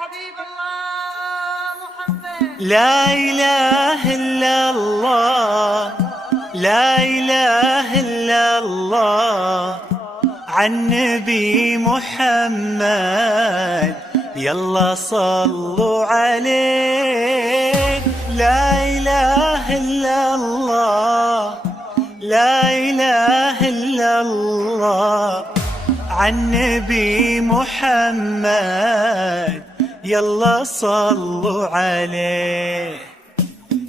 حبيب الله محمد. لا إله إلا الله، لا إله إلا الله، عن نبي محمد يلا صلوا عليه. لا إله إلا الله، لا إله إلا الله، عن نبي محمد يلا صلوا عليه.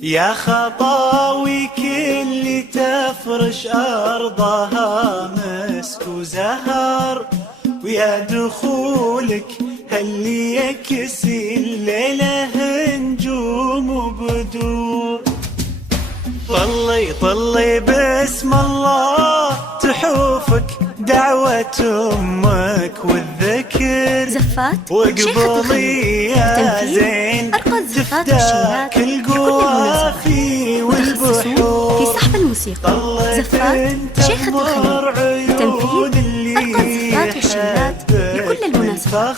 يا خطاوي كل تفرش أرضها مسك وزهر، ويا دخولك هاللي يكسي الليلة نجوم وبدور. طلي طلي باسم الله تحوفك دعوة أمك والذكر زفات وقبولي يا زين تفتاك القوافي والبحور. في سحب الموسيقى زفات شيخة الخليل. تنفيذ أرقى الزفات والشيلات لكل المناسبات.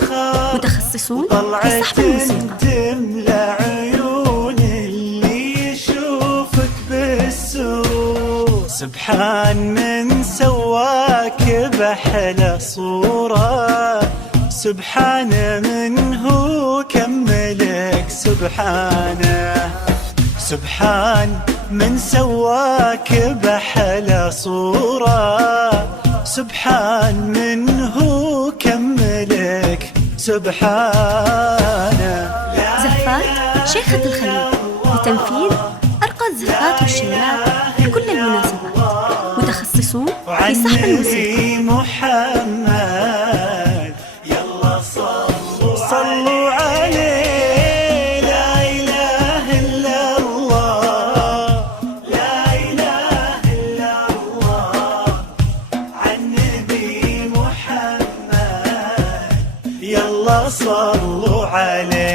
متخصصون في سحب الموسيقى. تملى عيون اللي يشوفك بالسرور. سبحان من سواك بأحلى صورة، سبحان من هو كملك سبحانه. سبحان من سواك بأحلى صورة، سبحان من هو كملك سبحانه. زفات شيخة الخليل لتنفيذ أرقى الزفات والشيلات لكل المناسبات. متخصصون في سحب الموسيقى. محمد يلا صلوا عليه. لا إله إلا الله، لا إله إلا الله، عن نبي محمد يلا صلوا عليه.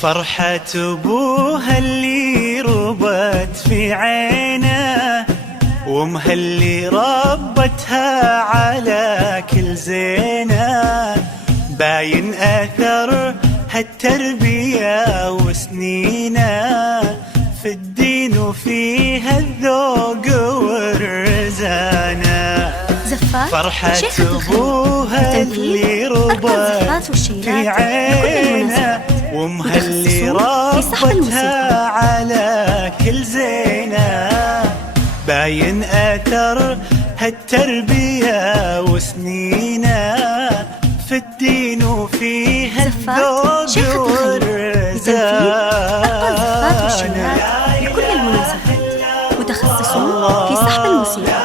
فرحة أبوها اللي ربت في عينه، وامها اللي ربتها على كل زينه. باين أثر هالتربية وسنينه في الدين وفيها الذوق والرزانه. فرحة أبوها اللي ربت في عينه، وامها اللي ربتها على كل زينه. باين أثر هالتربية وسنينه في الدين وفيها الذوق والرزانه. لكل المناسبات. متخصصون في سحب الموسيقى.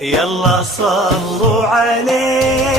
يلا صلوا عليه.